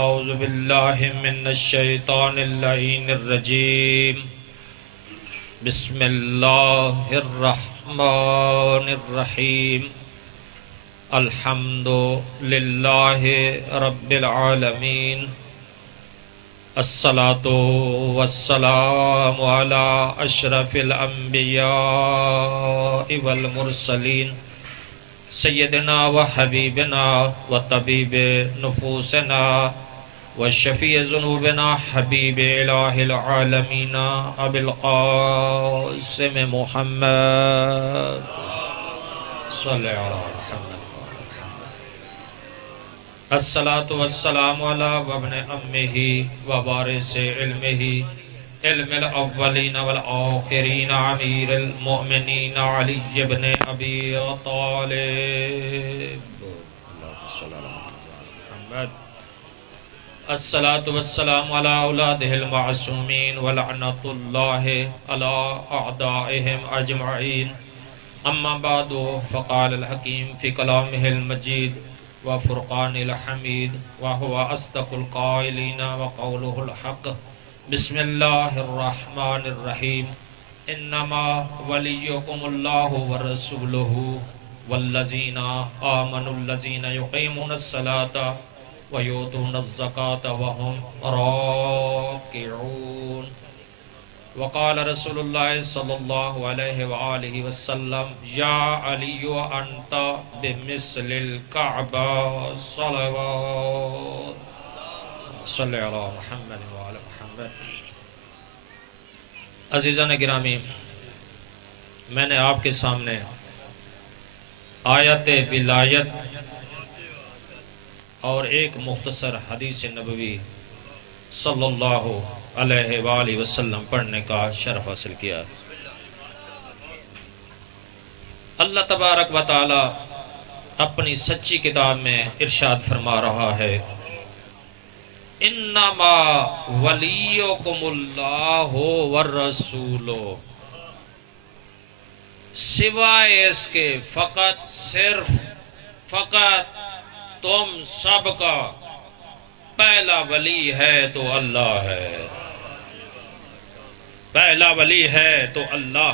اعوذ باللہ من الشیطان اللعین الرجیم بسم اللہ الرحمن الرحیم الحمد للہ رب العالمین الصلاة والسلام علی اشرف الانبیاء والمرسلین سیدنا و حبیبنا و طبیب نفوسنا و شفیع ذنوبنا حبیب الہ العالمین ابی القاسم محمد صلی اللہ علیہ وسلم الصلاة والسلام علی وابن امہ و وارث علمہ علم الاولین والآخرین امیر المؤمنین علی بن ابی طالب الصلاة والسلام علی اولادہ المعصومین ولعنۃ اللہ علی اعدائہم اجمعین اما بعد فقال الحکیم فی کلامہ المجید وفرقان الحمید وهو اصدق القائلین وقولہ الحق بسم اللہ الرحمن الرحیم انما ولیکم اللہ ورسولہ والذین آمنوا الذین یقیمون الصلاة ویؤتون الزکاة وهم راکعون وقال رسول اللہ صلی اللہ علیہ وآلہ وسلم یا علی انت بمثل الکعبہ صلوات صلی اللہ محمد وعلی محمد۔ عزیزان گرامی، میں نے آپ کے سامنے آیت ولایت اور ایک مختصر حدیث نبوی صلی اللہ علیہ وآلہ وسلم پڑھنے کا شرف حاصل کیا۔ اللہ تبارک و تعالی اپنی سچی کتاب میں ارشاد فرما رہا ہے انما ولیکم اللہ والرسول، سوائے اس کے فقط تم سب کا پہلا ولی ہے تو اللہ ہے، پہلا ولی ہے تو اللہ۔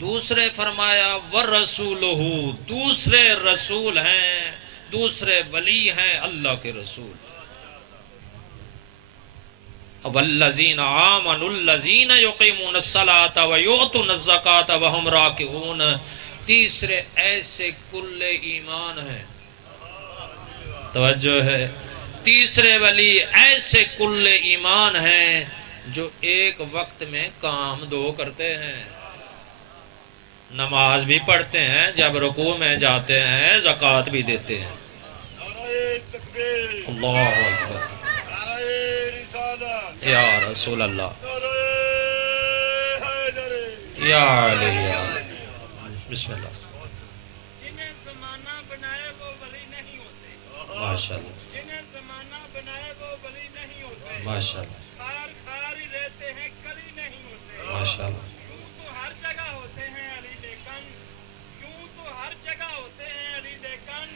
دوسرے فرمایا ورسولہ، دوسرے رسول ہیں، دوسرے ولی ہیں اللہ کے رسول۔ والذین آمنوا الذین یقیمون الصلاة ویؤتون الزکاة وهم راکعون، تیسرے ایسے کل ایمان ہیں، توجہ ہے، تیسرے ولی ایسے کل ایمان ہیں جو ایک وقت میں کام دو کرتے ہیں، نماز بھی پڑھتے ہیں، جب رکوع میں جاتے ہیں زکوٰۃ بھی دیتے ہیں۔ اللہ اکبر، یا رسول اللہ، یا علی، بسم اللہ، جنہیں زمانہ بنائے وہ ولی نہیں ہوتے، ماشاءاللہ، جنہیں زمانہ بنائے وہ ولی نہیں ہوتے، ماشاءاللہ، خار خار ہی رہتے ہیں کلی نہیں ہوتے، ماشاءاللہ، یوں تو ہر جگہ ہوتے ہیں علی لیکن، یوں تو ہر جگہ ہوتے ہیں علی لیکن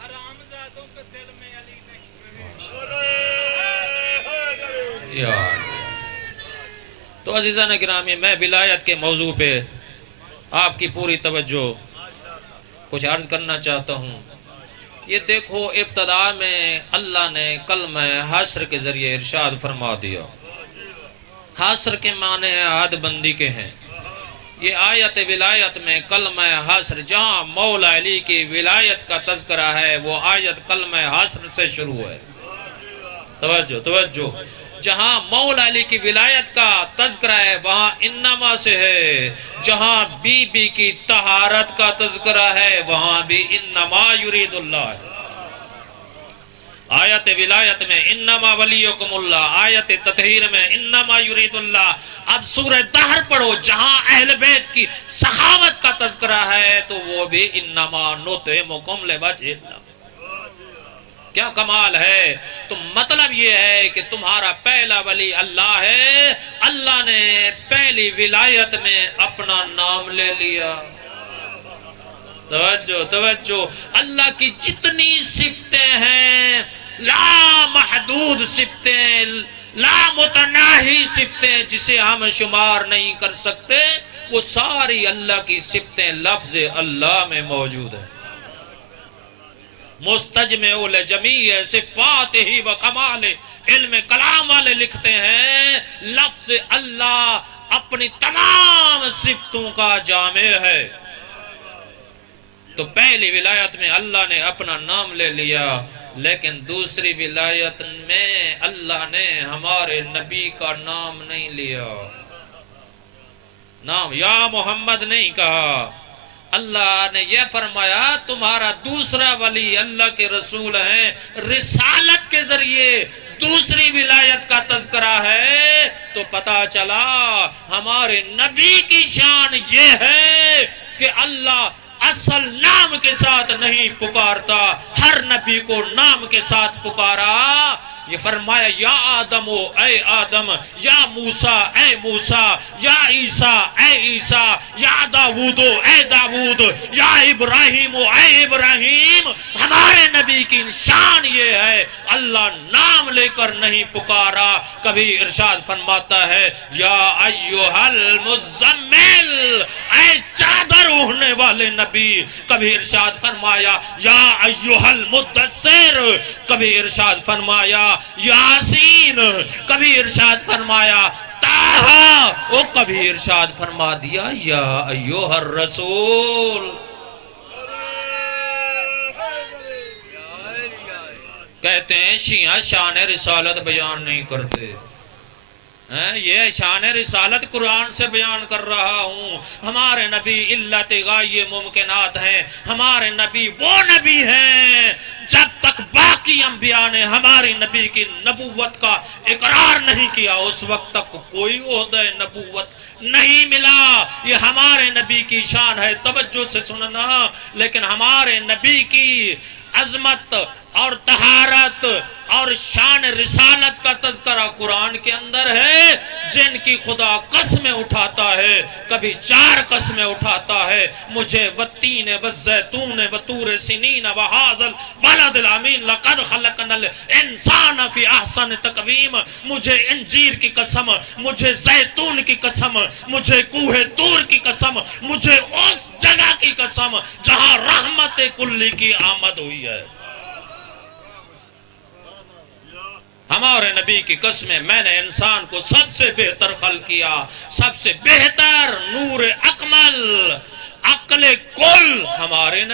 حرامزادوں کے دل میں علی نہیں ہوتے۔ یا تو عزیزان گرامی، میں ولایت کے موضوع پہ آپ کی پوری توجہ کچھ عرض کرنا چاہتا ہوں۔ یہ دیکھو، ابتدا میں اللہ نے کلمہ حصر کے ذریعے ارشاد فرما دیا۔ حصر کے معنی حد بندی کے ہیں۔ یہ آیت ولایت میں کلمہ حصر، جہاں مولا علی کی ولایت کا تذکرہ ہے، وہ آیت کلمہ حصر سے شروع ہے۔ توجہ توجہ، جہاں مولا علی کی ولایت کا تذکرہ ہے وہاں انما سے ہے، جہاں بی بی کی طہارت کا تذکرہ ہے وہاں بھی انما یرید اللہ ہے۔ آیت ولایت میں انما ولیکم اللہ، آیت تطہیر میں انما یرید اللہ۔ اب سورہ دہر پڑھو، جہاں اہل بیت کی سخاوت کا تذکرہ ہے تو وہ بھی انما نطعمکم لوجہ اللہ۔ کیا کمال ہے! تو مطلب یہ ہے کہ تمہارا پہلا ولی اللہ ہے، اللہ نے پہلی ولایت میں اپنا نام لے لیا۔ توجہ توجہ، اللہ کی جتنی صفتیں ہیں لا محدود صفتیں، لامتناہی صفتیں جسے ہم شمار نہیں کر سکتے، وہ ساری اللہ کی صفتیں لفظ اللہ میں موجود ہیں۔ مستجمع لجمیع صفات ہی و کمال علم کلام والے لکھتے ہیں لفظ اللہ اپنی تمام صفتوں کا جامع ہے۔ تو پہلی ولایت میں اللہ نے اپنا نام لے لیا، لیکن دوسری ولایت میں اللہ نے ہمارے نبی کا نام نہیں لیا، نام یا محمد نہیں کہا۔ اللہ نے یہ فرمایا تمہارا دوسرا ولی اللہ کے رسول ہیں، رسالت کے ذریعے دوسری ولایت کا تذکرہ ہے۔ تو پتا چلا ہمارے نبی کی شان یہ ہے کہ اللہ اصل نام کے ساتھ نہیں پکارتا، ہر نبی کو نام کے ساتھ پکارا۔ یہ فرمایا یا آدم اے آدم، یا موسیٰ اے موسیٰ، یا عیسیٰ اے عیسیٰ، یا داود اے داود، یا ابراہیم اے ابراہیم۔ ہمارے نبی کی شان یہ ہے اللہ نام لے کر نہیں پکارا۔ کبھی ارشاد فرماتا ہے یا ایھا المزمل، اے چادر اوڑھنے والے نبی۔ کبھی ارشاد فرمایا یا ایھا المدثر، کبھی ارشاد فرمایا یاسین، کبھی ارشاد فرمایا طٰہٰ، اور کبھی ارشاد فرما دیا یا ایھا الرسول۔ کہتے ہیں شیعہ شان رسالت بیان نہیں کرتے، یہ شان رسالت قرآن سے بیان کر رہا ہوں۔ ہمارے نبی علت غائب ممکنات ہیں، ہمارے نبی وہ نبی ہیں جب تک باقی انبیاء نے ہماری نبی کی نبوت کا اقرار نہیں کیا اس وقت تک کوئی عہدہ نبوت نہیں ملا۔ یہ ہمارے نبی کی شان ہے، توجہ سے سننا۔ لیکن ہمارے نبی کی عظمت اور طہارت اور شان رسالت کا تذکرہ قرآن کے اندر ہے۔ جن کی خدا قسمیں اٹھاتا ہے، کبھی 4 قسمیں اٹھاتا ہے، مجھے والتین والزیتون وطور سنین وہذا البلد الامین لقد خلقنا الانسان فی احسن تقویم، مجھے انجیر کی قسم، مجھے زیتون کی قسم، مجھے کوہ طور کی قسم، مجھے اس جگہ کی قسم جہاں رحمت کلی کی آمد ہوئی ہے۔ ہمارے نبی کی قسمیں میں نے انسان کو سب سے بہتر خلق کیا، سب سے بہتر نور اکمل عقل کل ہمارے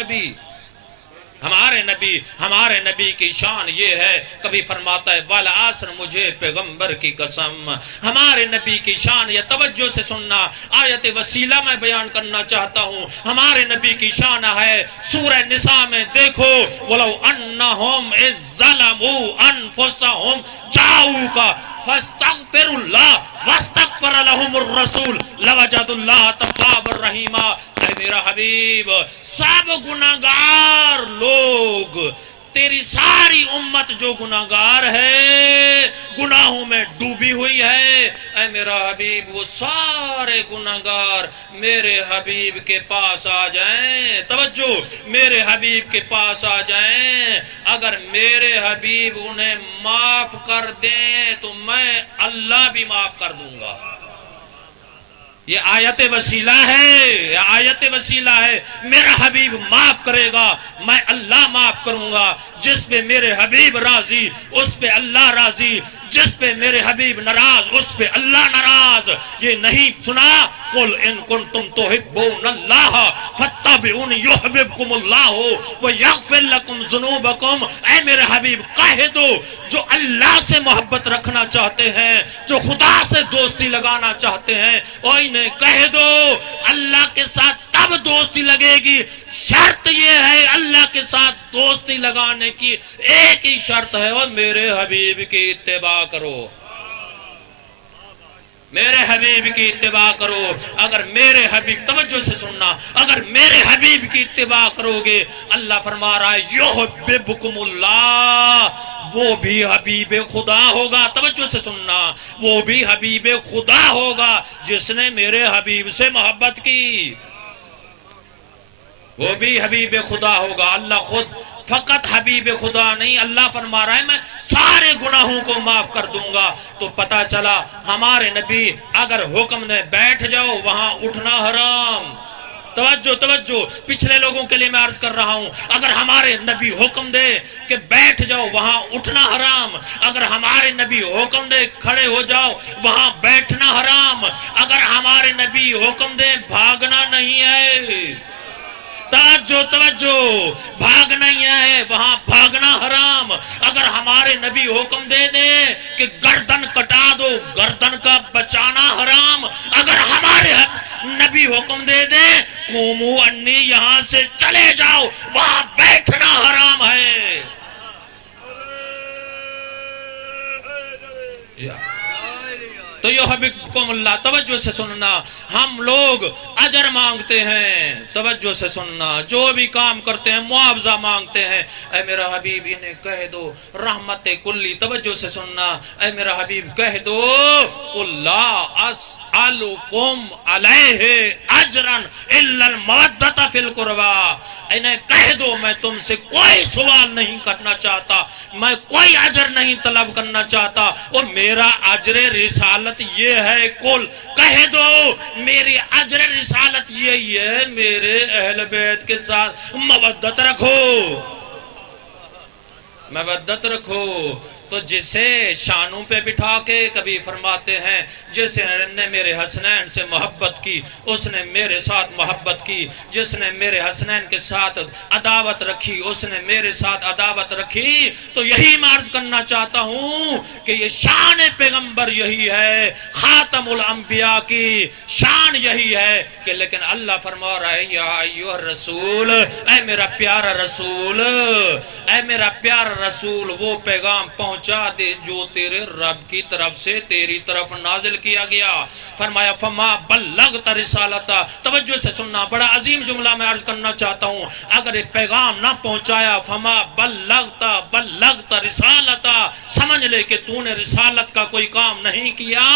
نبی کی شان یہ ہے۔ کبھی فرماتا ہے والعصر، مجھے پیغمبر کی قسم۔ ہمارے نبی کی شان یہ توجہ سے سننا، آیت وسیلہ میں بیان کرنا چاہتا ہوں۔ ہمارے نبی کی شان ہے سورہ نساء میں دیکھو وَلَوْ أَنَّهُمْ إِذ ظَّلَمُوا أَنفُسَهُمْ جَاءُوكَ فَاسْتَغْفِرُوا اللَّهَ وَاسْتَغْفَرَ لَهُمُ الرَّسُولُ لَوَجَدُوا اللَّهَ تَوَّابًا رَحِيمًا۔ اے میرا حبیب، سب گناہگار لوگ، تیری ساری امت جو گناہگار ہے، گناہوں میں ڈوبی ہوئی ہے، اے میرا حبیب وہ سارے گناہگار میرے حبیب کے پاس آ جائیں۔ توجہ، میرے حبیب کے پاس آ جائیں۔ اگر میرے حبیب انہیں معاف کر دیں تو میں اللہ بھی معاف کر دوں گا۔ یہ آیت وسیلہ ہے، یہ آیت وسیلہ ہے۔ میرا حبیب معاف کرے گا، میں اللہ معاف کروں گا۔ جس پہ میرے حبیب راضی اس پہ اللہ راضی، جس پہ میرے حبیب ناراض اس پہ اللہ ناراض۔ یہ نہیں سنا قل ان کنتم تحبون اللہ فاتبعونی یحببکم اللہ ویغفر لکم ذنوبکم۔ اے میرے حبیب کہہ دو جو اللہ سے محبت رکھنا چاہتے ہیں، جو خدا سے دوستی لگانا چاہتے ہیں، اور انہیں کہہ دو اللہ کے ساتھ تب دوستی لگے گی، شرط یہ ہے اللہ کے ساتھ دوستی لگانے کی ایک ہی شرط ہے، اور میرے حبیب کی اتباع کرو، میرے حبیب کی اتباع کرو۔ اگر میرے حبیب، توجہ سے سننا، اگر میرے حبیب کی اتباع کرو گے، اللہ فرما رہا ہے یحببکم اللہ، وہ بھی حبیب خدا ہوگا۔ توجہ سے سننا، وہ بھی حبیب خدا ہوگا جس نے میرے حبیب سے محبت کی، وہ بھی حبیب خدا ہوگا۔ اللہ خود فقط حبیب خدا نہیں، اللہ فرما رہا ہے میں سارے گناہوں کو معاف کر دوں گا۔ تو پتا چلا ہمارے نبی اگر حکم دے بیٹھ جاؤ وہاں اٹھنا حرام۔ توجہ توجہ، پچھلے لوگوں کے لیے میں عرض کر رہا ہوں، اگر ہمارے نبی حکم دے کہ بیٹھ جاؤ وہاں اٹھنا حرام، اگر ہمارے نبی حکم دے کھڑے ہو جاؤ وہاں بیٹھنا حرام، اگر ہمارے نبی حکم دے بھاگنا نہیں ہے، توجہ توجہ، بھاگنا ہی ہے وہاں بھاگنا حرام، اگر ہمارے نبی حکم دے دے کہ گردن کٹا دو گردن کا بچانا حرام، اگر ہمارے نبی حکم دے دے قومو انی یہاں سے چلے جاؤ وہاں بیٹھنا حرام ہے۔ تو یحببکم اللہ، توجہ سے سننا، ہم لوگ اجر مانگتے ہیں، توجہ سے سننا، جو بھی کام کرتے ہیں معاوضہ مانگتے ہیں۔ اے میرا حبیب انہیں کہہ دو رحمت کلی، توجہ سے سننا، اے میرا حبیب کہہ دو قل لا اسألکم علیہ اجرا الا المودۃ فی القربى، انہیں کہہ دو میں تم سے کوئی سوال نہیں کرنا چاہتا، میں کوئی اجر نہیں طلب کرنا چاہتا، اور میرا اجر رسالت یہ ہے، کل کہہ دو میری اجر رسالت یہی ہے، میرے اہل بیت کے ساتھ مودت رکھو، مودت رکھو۔ تو جسے شانوں پہ بٹھا کے کبھی فرماتے ہیں جس نے میرے حسنین سے محبت کی اس نے میرے ساتھ محبت کی، جس نے میرے حسنین کے ساتھ عداوت رکھی اس نے میرے ساتھ عداوت رکھی۔ تو یہی میں عرض کرنا چاہتا ہوں کہ یہ شان پیغمبر یہی ہے، خاتم الانبیاء کی شان یہی ہے کہ لیکن اللہ فرما رہا ہے یا ایوہ الرسول، اے میرا پیارا رسول، اے میرا پیارا رسول، وہ پیغام پہنچا دے جو تیرے رب کی طرف سے تیری طرف نازل کیا گیا۔ فرمایا فما بلغت رسالتا، توجہ سے سننا، بڑا عظیم جملہ میں عرض کرنا چاہتا ہوں، اگر ایک پیغام نہ پہنچایا فما بلغت رسالتا، سمجھ لے کہ تو نے رسالت کا کوئی کام نہیں کیا۔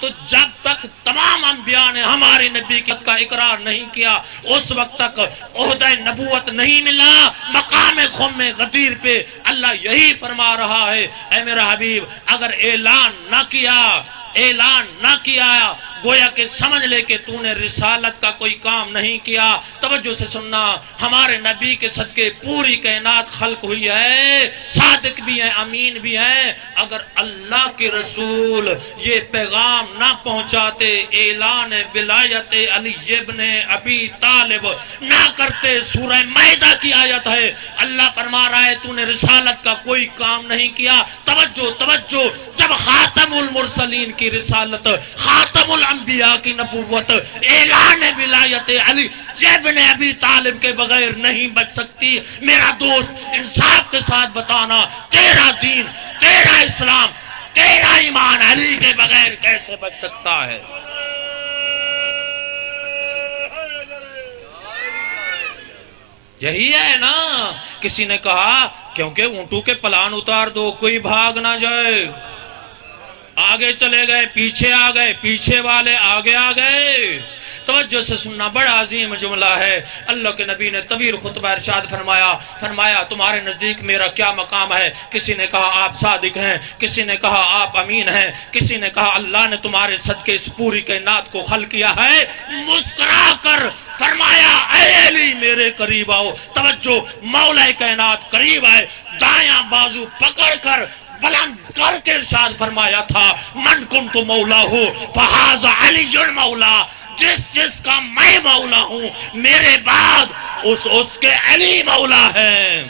تو جب تک تمام انبیاء نے ہمارے نبی کا اقرار نہیں کیا اس وقت تک عہدہ نبوت نہیں ملا۔ مقام خم غدیر پہ اللہ یہی فرما رہا ہے، اے میرا حبیب اگر اعلان نہ کیا گویا کہ سمجھ لے کہ تو نے رسالت کا کوئی کام نہیں کیا۔ توجہ سے سننا، ہمارے نبی کے صدقے پوری کائنات خلق ہوئی ہے، صادق بھی ہیں امین بھی ہیں۔ اگر اللہ کے رسول یہ پیغام نہ پہنچاتے، اعلان ولایت علی ابن ابی طالب نہ کرتے، سورہ مائدہ کی آیت ہے، اللہ فرما رہا ہے تو نے رسالت کا کوئی کام نہیں کیا۔ توجہ توجہ، جب خاتم المرسلین کی رسالت، خاتم الانبیاء کی نبوت، اعلان ولایت علی ابن ابی طالب کے بغیر نہیں بچ سکتی۔ میرا دوست انصاف کے ساتھ بتانا، تیرا دین، تیرا اسلام، تیرا ایمان علی کے بغیر کیسے بچ سکتا ہے؟ یہی ہے نا، کسی نے کہا کیونکہ اونٹوں کے پلان اتار دو کوئی بھاگ نہ جائے، آگے چلے گئے پیچھے آ گئے، پیچھے والے آگے آ گئے۔ توجہ سے سننا، بڑا عظیم جملہ ہے۔ اللہ کے نبی نے طویل خطبہ ارشاد فرمایا تمہارے نزدیک میرا کیا مقام ہے؟ کسی نے کہا آپ صادق ہیں، کسی نے کہا آپ امین ہیں، کسی نے کہا اللہ نے تمہارے صدقے اس پوری کائنات کو خلق کیا ہے۔ مسکرا کر فرمایا اے علی میرے قریب آؤ۔ توجہ، مولا کائنات قریب آئے، دایاں بازو پکڑ کر بلند کر کے ارشاد فرمایا تھا من کنت مولا ہو فہذا علی مولا، جس کا میں مولا ہوں میرے بعد اس کے علی مولا ہے۔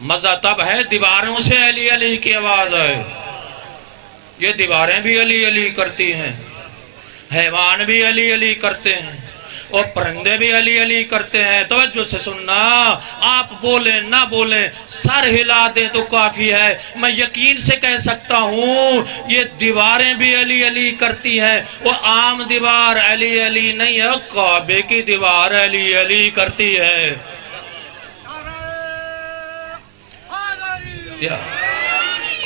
مزہ تب ہے دیواروں سے علی علی کی آواز ہے، یہ دیواریں بھی علی علی کرتی ہیں، حیوان بھی علی علی کرتے ہیں، اور پرندے بھی علی علی کرتے ہیں۔ توجہ سے سننا، آپ بولیں نہ بولیں، سر ہلا دیں تو کافی ہے، میں یقین سے کہہ سکتا ہوں یہ دیواریں بھی علی علی کرتی ہیں۔ وہ عام دیوار علی علی نہیں ہے، کعبے کی دیوار علی علی کرتی ہے۔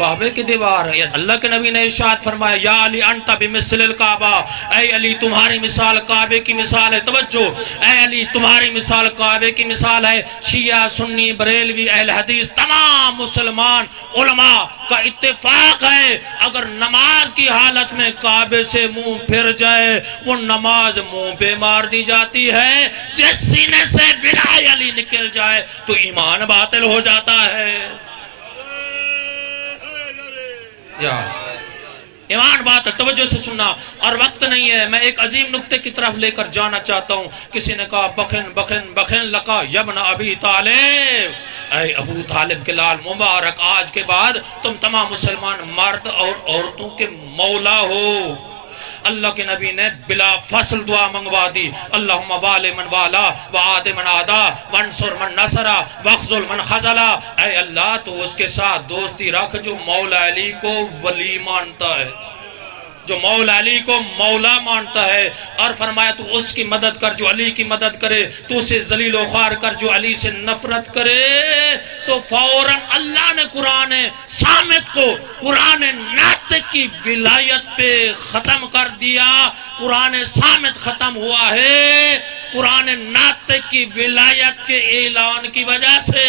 کعبے کی دیوار ہے۔ اللہ کے نبی نے ارشاد فرمایا یا علی انت بمثل الکعبہ، اے علی تمہاری مثال کعبے کی مثال ہے۔ توجہ، اے علی تمہاری مثال کعبے کی مثال ہے۔ شیعہ، سنی، بریلوی، اہل حدیث، تمام مسلمان علماء کا اتفاق ہے اگر نماز کی حالت میں کعبے سے منہ پھر جائے وہ نماز منہ پہ مار دی جاتی ہے۔ جس سینے سے ولائے علی نکل جائے تو ایمان باطل ہو جاتا ہے۔ یا ایمان بات ہے، توجہ سے سننا، اور وقت نہیں ہے، میں ایک عظیم نقطے کی طرف لے کر جانا چاہتا ہوں۔ کسی نے کہا بخن بخن بخن لکا یبن ابی طالب، اے ابو طالب کے لال مبارک، آج کے بعد تم تمام مسلمان مرد اور عورتوں کے مولا ہو۔ اللہ کے نبی نے بلا فصل دعا منگوا دی، اللہم والی من والا وعاد من عادا وانصر من نصرا واخذل من خذلا، اے اللہ تو اس کے ساتھ دوستی رکھ جو مولا علی کو ولی مانتا ہے، جو مولا علی کو مولا مانتا ہے، اور فرمایا تو اس کی مدد کر جو علی کی مدد کرے، تو اسے ذلیل و خوار کر جو علی سے نفرت کرے۔ تو فوراً اللہ نے قرآن صامت کو قرآن ناطق کی ولایت پہ ختم کر دیا۔ قرآن صامت ختم ہوا ہے قرآن ناطق کی ولایت کے اعلان کی وجہ سے۔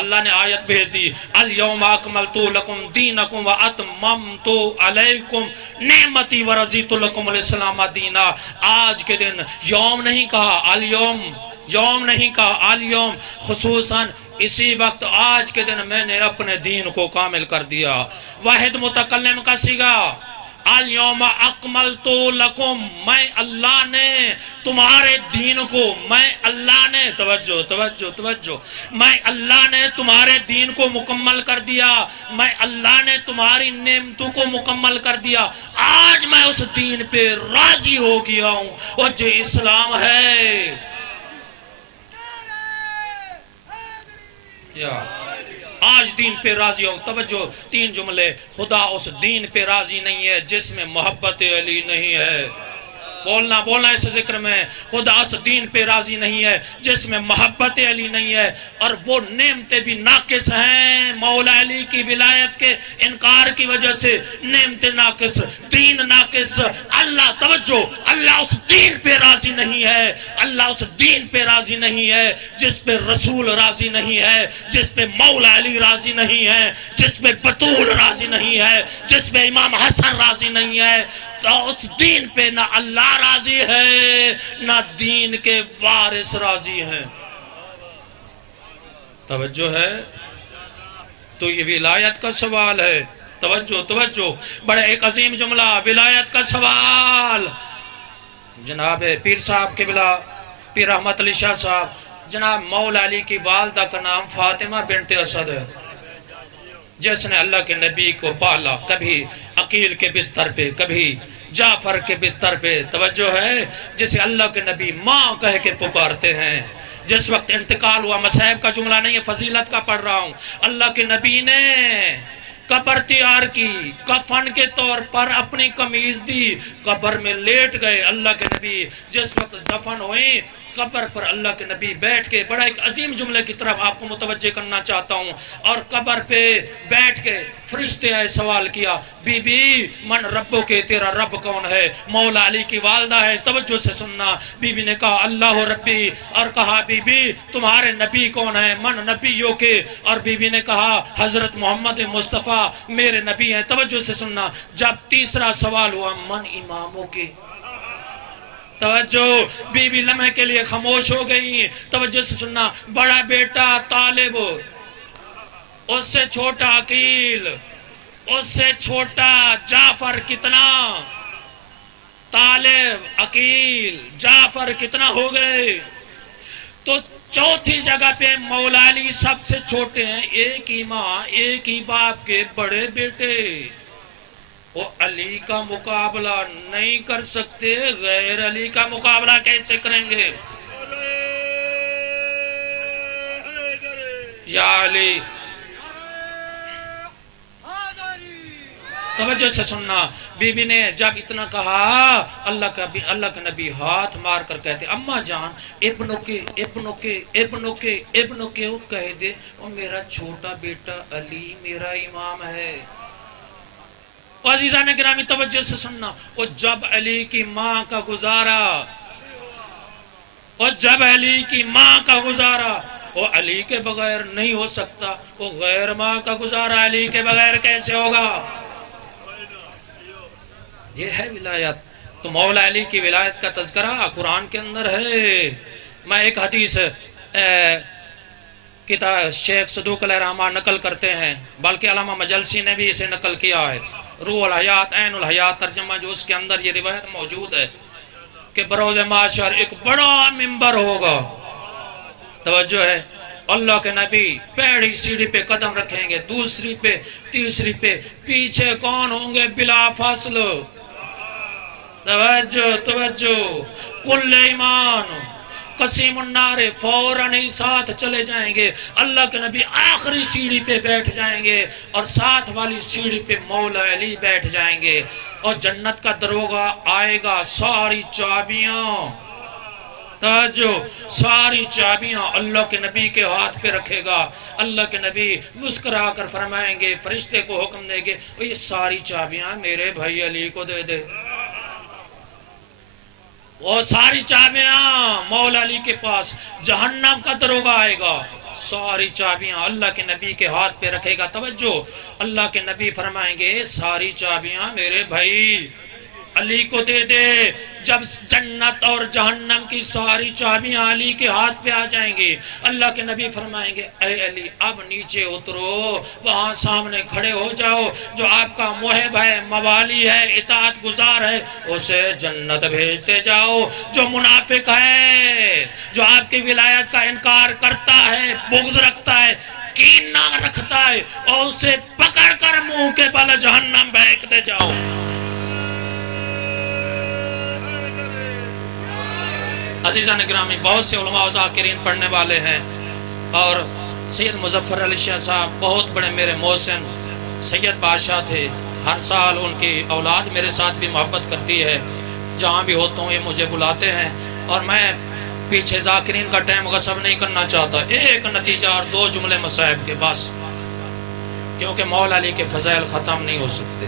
اللہ نے آیت بھیج دی، الیوم اکملت لکم دینکم واتممت علیکم نعمتی ورضیت لکم الاسلام دینا۔ آج کے دن یوم نہیں کہا، الیوم یوم نہیں کہا، الیوم خصوصاً اسی وقت آج کے دن میں نے اپنے دین کو کامل کر دیا۔ واحد متکلم کا صیغہ الیوم اکملت لکم، میں اللہ نے تمہارے دین کو، میں اللہ نے، توجہ توجہ توجہ، میں اللہ نے تمہارے دین کو مکمل کر دیا، میں اللہ نے تمہاری نعمتوں کو مکمل کر دیا۔ آج میں اس دین پہ راضی ہو گیا ہوں اور جو اسلام ہے۔ کیا آج دین پہ راضی ہو؟ توجہ، تین جملے۔ خدا اس دین پہ راضی نہیں ہے جس میں محبت علی نہیں ہے۔ بولنا اس ذکر میں، خدا اس دین پہ راضی نہیں ہے جس میں محبت علی نہیں ہے، اور وہ نعمتیں بھی ناقص ہیں۔ مولا علی کی ولایت کے انکار کی وجہ سے نعمتیں ناقص، دین ناقص۔ اللہ، توجہ، اللہ اس دین پہ راضی نہیں ہے، اللہ اس دین پہ راضی نہیں ہے جس پہ رسول راضی نہیں ہے، جس پہ مولا علی راضی نہیں ہے، جس پہ بطول راضی نہیں ہے، جس پہ امام حسن راضی نہیں ہے۔ تو اس دین پہ نہ اللہ راضی ہے نہ دین کے وارث راضی ہیں۔ توجہ ہے؟ تو یہ ولایت کا سوال ہے۔ توجہ توجہ، بڑے ایک عظیم جملہ، ولایت کا سوال۔ جناب پیر صاحب قبلہ، پیر رحمت علی شاہ صاحب، جناب مولا علی کی والدہ کا نام فاطمہ بنت اسد ہے، جس نے اللہ کے نبی کو پالا، کبھی عقیل کے بستر پہ، کبھی جعفر کے بستر پہ۔ توجہ ہے؟ جسے اللہ کے نبی ماں کہہ کے پکارتے ہیں۔ جس وقت انتقال ہوا، مصائب کا جملہ نہیں ہے، فضیلت کا پڑھ رہا ہوں، اللہ کے نبی نے قبر تیار کی، کفن کے طور پر اپنی قمیض دی، قبر میں لیٹ گئے اللہ کے نبی۔ جس وقت دفن ہوئی قبر پر اللہ کے نبی بیٹھ کے، بڑا ایک عظیم جملے کی طرف آپ کو متوجہ کرنا چاہتا ہوں، اور قبر پہ بیٹھ کے فرشتے آئے، سوال کیا، بی بی من ربو کے، تیرا رب کون ہے؟ مولا علی کی والدہ ہے، توجہ سے سننا۔ بی بی نے کہا اللہ ربی، اور کہا بی بی تمہارے نبی کون ہے؟ من نبیوں کے، اور بی بی نے کہا حضرت محمد مصطفیٰ میرے نبی ہیں۔ توجہ سے سننا، جب تیسرا سوال ہوا من اماموں کے، توجہ، بی بی لمحے کے لیے خاموش ہو گئی۔ توجہ سے سننا، بڑا بیٹا طالب، اس سے چھوٹا عقیل، اس سے چھوٹا جعفر، کتنا؟ طالب، عقیل، جعفر کتنا ہو گئے؟ تو چوتھی جگہ پہ مولا علی سب سے چھوٹے ہیں، ایک ہی ماں ایک ہی باپ کے بڑے بیٹے، وہ علی کا مقابلہ نہیں کر سکتے، غیر علی کا مقابلہ کیسے کریں گے؟ یا علی، توجہ سے سننا، بی بی نے جب اتنا کہا، اللہ کا نبی ہاتھ مار کر کہتے اماں جان ابنوں کے وہ کہہ دے اور میرا چھوٹا بیٹا علی میرا امام ہے۔ عزیزان گرامی توجہ سے سننا، اور جب علی کی ماں کا گزارا، اور جب علی کی ماں کا گزارا وہ علی کے بغیر نہیں ہو سکتا، وہ غیر ماں کا گزارا علی کے بغیر کیسے ہوگا؟ یہ ہے ولایت۔ تو مولا علی کی ولایت کا تذکرہ قرآن کے اندر ہے۔ میں ایک حدیث کتاب شیخ صدوق علیہ الرحمہ نقل کرتے ہیں، بلکہ علامہ مجلسی نے بھی اسے نقل کیا ہے، روح الحیات عین الحیات ترجمہ جو اس کے اندر یہ روایت موجود ہے کہ بروز معاشر ایک بڑا منبر ہوگا۔ توجہ ہے، اللہ کے نبی پہلی سیڑھی پہ قدم رکھیں گے، دوسری پہ، تیسری پہ، پیچھے کون ہوں گے بلا فاصل؟ توجہ کل ایمان قسیم النار فوراً ہی ساتھ چلے جائیں گے۔ اللہ کے نبی آخری سیڑھی پہ بیٹھ جائیں گے اور ساتھ والی سیڑھی پہ مولا علی بیٹھ جائیں گے، اور جنت کا دروگہ آئے گا، ساری چابیاں، توجہ، ساری چابیاں اللہ کے نبی کے ہاتھ پہ رکھے گا۔ اللہ کے نبی مسکرا کر فرمائیں گے، فرشتے کو حکم دیں گے یہ ساری چابیاں میرے بھائی علی کو دے دے۔ وہ ساری چابیاں مولا علی کے پاس، جہنم کا دروگہ آئے گا، ساری چابیاں اللہ کے نبی کے ہاتھ پہ رکھے گا۔ توجہ، اللہ کے نبی فرمائیں گے ساری چابیاں میرے بھائی علی کو دے دے۔ جب جنت اور جہنم کی ساری چابیاں علی کے ہاتھ پہ آ جائیں گی، اللہ کے نبی فرمائیں گے اے علی اب نیچے اترو، وہاں سامنے کھڑے ہو جاؤ، جو آپ کا محب ہے، موالی ہے، اطاعت گزار ہے، اسے جنت بھیجتے جاؤ۔ جو منافق ہے، جو آپ کی ولایت کا انکار کرتا ہے، بغض رکھتا ہے، کینہ رکھتا ہے، اور اسے پکڑ کر منہ کے بل جہنم پھینکتے جاؤ۔ عزیزان گرامی، بہت سے علماء و ذاکرین پڑھنے والے ہیں، اور سید مظفر علی شاہ صاحب بہت بڑے میرے محسن سید بادشاہ تھے۔ ہر سال ان کی اولاد میرے ساتھ بھی محبت کرتی ہے، جہاں بھی ہوتا ہوں یہ مجھے بلاتے ہیں، اور میں پیچھے ذاکرین کا ٹائم غصب نہیں کرنا چاہتا۔ ایک نتیجہ اور دو جملے مصائب کے بس، کیونکہ مولا علی کے فضائل ختم نہیں ہو سکتے۔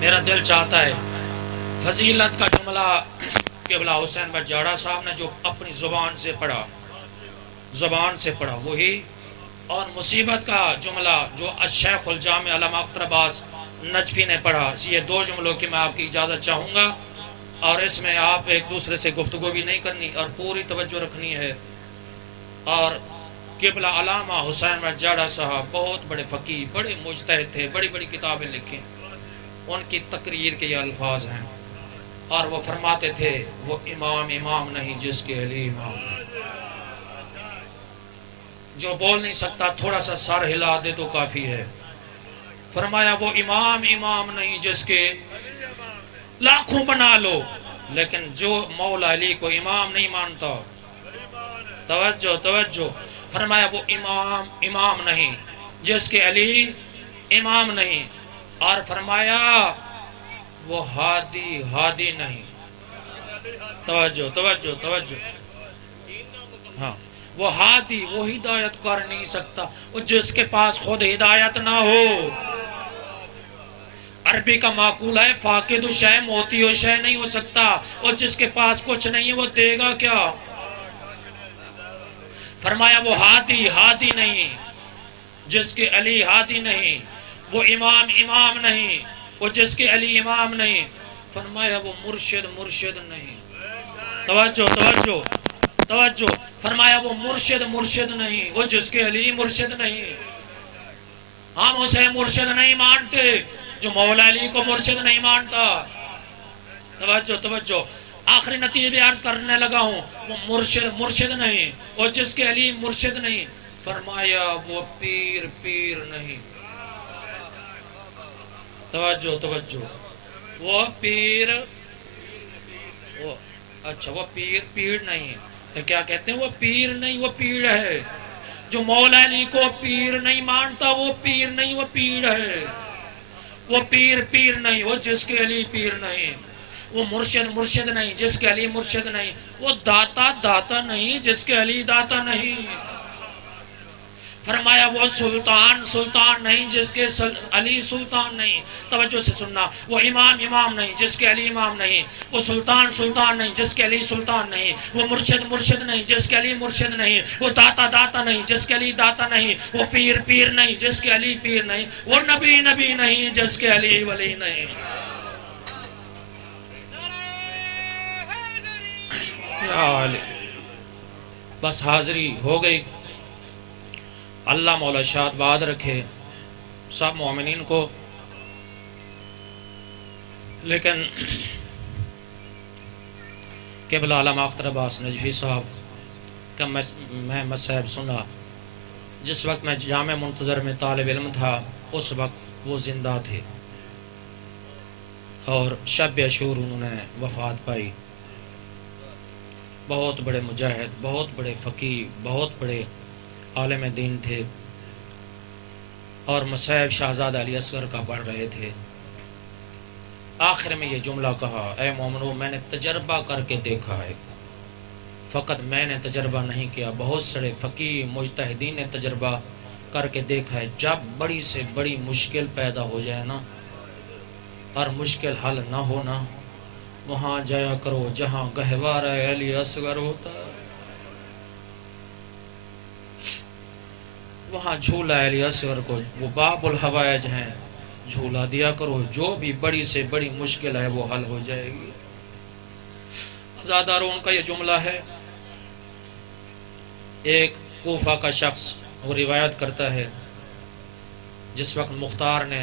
میرا دل چاہتا ہے فضیلت کا جملہ قبلہ حسین بجاڑہ صاحب نے جو اپنی زبان سے پڑھا وہی، اور مصیبت کا جملہ جو الشیخ الجامع علامہ اختر عباس نجفی نے پڑھا، یہ دو جملوں کی میں آپ کی اجازت چاہوں گا، اور اس میں آپ ایک دوسرے سے گفتگو بھی نہیں کرنی اور پوری توجہ رکھنی ہے۔ اور قبلہ علامہ حسین بجاڑہ صاحب بہت بڑے فقیہ، بڑے مجتہد تھے، بڑی بڑی کتابیں لکھی، ان کی تقریر کے یہ الفاظ ہیں، اور وہ فرماتے تھے وہ امام نہیں جس کے علی امام ہے۔ جو بول نہیں سکتا تھوڑا سا سر ہلا دے تو کافی ہے۔ فرمایا وہ امام نہیں جس کے لاکھوں بنا لو، لیکن جو مولا علی کو امام نہیں مانتا، توجہ، فرمایا وہ امام نہیں جس کے علی امام نہیں، اور فرمایا وہ ہادی نہیں۔ توجہ، ہاں، وہ ہادی، وہ ہدایت کر نہیں سکتا، وہ جس کے پاس خود ہدایت نہ ہو۔ عربی کا معقول ہے فاقد الشے موتی الشے نہیں ہو سکتا، اور جس کے پاس کچھ نہیں ہے وہ دے گا کیا؟ فرمایا وہ ہادی نہیں جس کے علی ہادی نہیں، وہ امام نہیں وہ جس کے علی امام نہیں، فرمایا وہ مرشد نہیں۔ توجہ، فرمایا وہ مرشد نہیں وہ جس کے علی مرشد نہیں۔ ہم اسے مرشد نہیں مانتے جو مولا علی کو مرشد نہیں مانتا۔ توجہ، آخری نتیجے عرض کرنے لگا ہوں، وہ مرشد نہیں وہ جس کے علی مرشد نہیں، فرمایا وہ پیر نہیں۔ توجہ، وہ پیر نہیں، تو کیا کہتے ہیں وہ پیر نہیں وہ پیڑ ہے۔ جو مولا علی کو پیر نہیں مانتا وہ پیر نہیں وہ پیڑ ہے۔ وہ پیر پیر نہیں وہ جس کے علی پیر نہیں، وہ مرشد مرشد نہیں جس کے علی مرشد نہیں، وہ داتا داتا نہیں جس کے علی داتا نہیں۔ فرمایا وہ سلطان سلطان نہیں جس کے علی سلطان نہیں۔ توجہ سے سننا، وہ امام امام نہیں جس کے علی امام نہیں، وہ سلطان سلطان نہیں جس کے علی سلطان نہیں، وہ مرشد مرشد نہیں جس کے علی مرشد نہیں، وہ داتا داتا نہیں جس کے علی داتا نہیں، وہ پیر پیر نہیں جس کے علی پیر نہیں، وہ نبی نبی نہیں جس کے علی ولی نہیں۔ یا علی، بس حاضری ہو گئی۔ اللہ مولا شاد باد رکھے سب مومنین کو۔ لیکن قبلہ علامہ اختر عباس نجفی صاحب کا میں مسائب سنا جس وقت میں جامع منتظر میں طالب علم تھا، اس وقت وہ زندہ تھے اور شب عاشور انہوں نے وفات پائی۔ بہت بڑے مجاہد، بہت بڑے فقیہ، بہت بڑے عالم دین تھے، اور مصائب شہزادہ علی اصغر کا پڑھ رہے تھے۔ آخر میں یہ جملہ کہا، اے مومنو میں نے تجربہ کر کے دیکھا ہے، فقط میں نے تجربہ نہیں کیا، بہت سارے فقیہ مجتہدین نے تجربہ کر کے دیکھا ہے، جب بڑی سے بڑی مشکل پیدا ہو جائے نا اور مشکل حل نہ ہونا، وہاں جایا کرو جہاں گہوارہ علی اصغر ہوتا ہے، وہاں جھولا علی اصغر کو، وہ باب الحوائج ہیں، جھولا دیا کرو، جو بھی بڑی سے بڑی مشکل ہے وہ حل ہو جائے گی۔ عزاداروں ان کا یہ جملہ ہے۔ ایک کوفہ کا شخص وہ روایت کرتا ہے، جس وقت مختار نے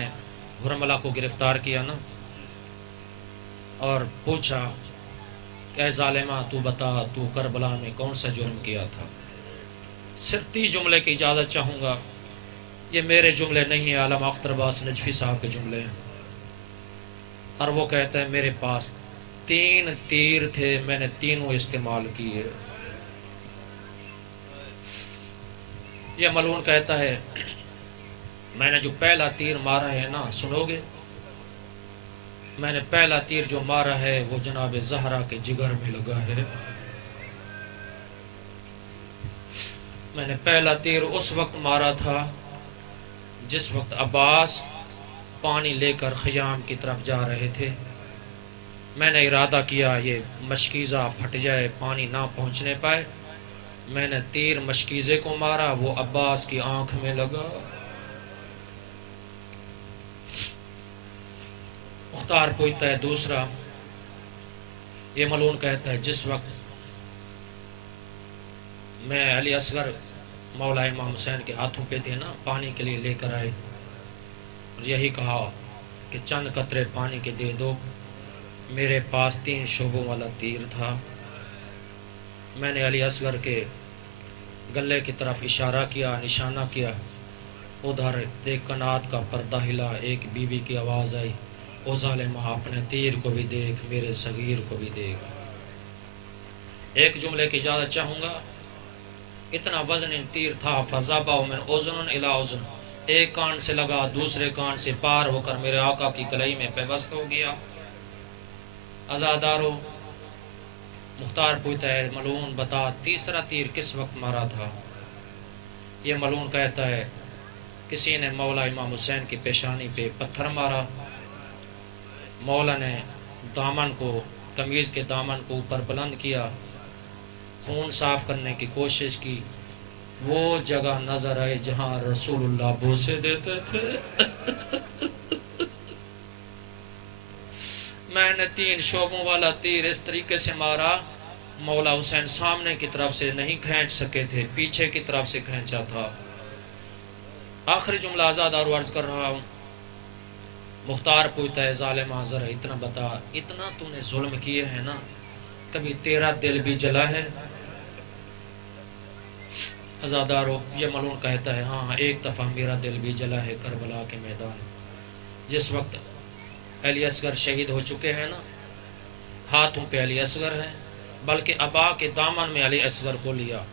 حرملہ کو گرفتار کیا نا اور پوچھا کہ اے ظالمہ تو بتا تو کربلا میں کون سا جرم کیا تھا؟ صرف 3 جملے کی اجازت چاہوں گا، یہ میرے جملے نہیں ہیں، علامہ اختر عباس نجفی صاحب کے جملے ہیں۔ اور وہ کہتا ہے میرے پاس 3 تیر تھے، میں نے تینوں استعمال کیے۔ یہ ملعون کہتا ہے میں نے جو پہلا تیر مارا ہے نا، سنو گے؟ میں نے پہلا تیر جو مارا ہے وہ جناب زہرا کے جگر میں لگا ہے۔ میں نے پہلا تیر اس وقت مارا تھا جس وقت عباس پانی لے کر خیام کی طرف جا رہے تھے۔ میں نے ارادہ کیا یہ مشکیزہ پھٹ جائے، پانی نہ پہنچنے پائے، میں نے تیر مشکیزے کو مارا، وہ عباس کی آنکھ میں لگا۔ مختار پوچھتا ہے دوسرا، یہ ملعون کہتا ہے جس وقت میں علی اصغر مولا امام حسین کے ہاتھوں پہ تھے نا، پانی کے لیے لے کر آئے اور یہی کہا کہ چند قطرے پانی کے دے دو، میرے پاس 3 شعبوں والا تیر تھا، میں نے علی اصغر کے گلے کی طرف اشارہ کیا، نشانہ کیا، ادھر ایک کنات کا پردہ ہلا، ایک بی بی کی آواز آئی، او ظالمہ اپنے تیر کو بھی دیکھ، میرے صغیر کو بھی دیکھ۔ ایک جملے کی اجازت چاہوں گا، اتنا وزن تیر تھا، فَضَبَهُ مِنْ أُذُنٍ إِلَىٰ أُذُنٍ، ایک کان سے لگا دوسرے کان سے پار ہو کر میرے آقا کی کلائی میں پیوست ہو گیا۔ عزادارو، مختار پوچھتا ہے ملعون بتا تیسرا تیر کس وقت مارا تھا؟ یہ ملعون کہتا ہے کسی نے مولا امام حسین کی پیشانی پہ پتھر مارا، مولا نے دامن کو، قمیض کے دامن کو اوپر بلند کیا، خون صاف کرنے کی کوشش کی، وہ جگہ نظر آئی جہاں رسول اللہ بوسے دیتے تھے۔ میں نے 3 شعبوں والا تیر اس طریقے سے مارا، مولا حسین سامنے کی طرف سے نہیں کھینچ سکے تھے، پیچھے کی طرف سے کھینچا تھا۔ آخری جملہ آزادارو عرض کر رہا ہوں۔ مختار پوچھتا ہے ظالمہ ذرا اتنا بتا، اتنا تو نے ظلم کیے ہیں نا، کبھی تیرا دل بھی جلا ہے؟ عزادارو، یہ ملعون کہتا ہے ہاں ایک دفعہ میرا دل بھی جلا ہے، کربلا کے میدان، جس وقت علی اصغر شہید ہو چکے ہیں نا، ہاتھوں پہ علی اصغر ہے، بلکہ ابا کے دامن میں علی اصغر کو لیا،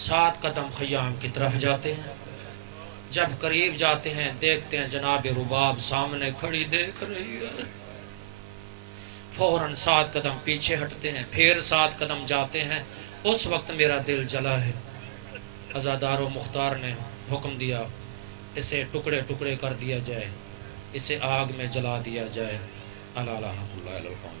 7 قدم خیام کی طرف جاتے ہیں، جب قریب جاتے ہیں دیکھتے ہیں جناب رباب سامنے کھڑی دیکھ رہی ہے، فوراً 7 قدم پیچھے ہٹتے ہیں، پھر 7 قدم جاتے ہیں۔ اس وقت میرا دل جلا ہے، عزادار و مختار نے حکم دیا اسے ٹکڑے ٹکڑے کر دیا جائے، اسے آگ میں جلا دیا جائے۔ اللہ رحمۃ اللہ علیہ۔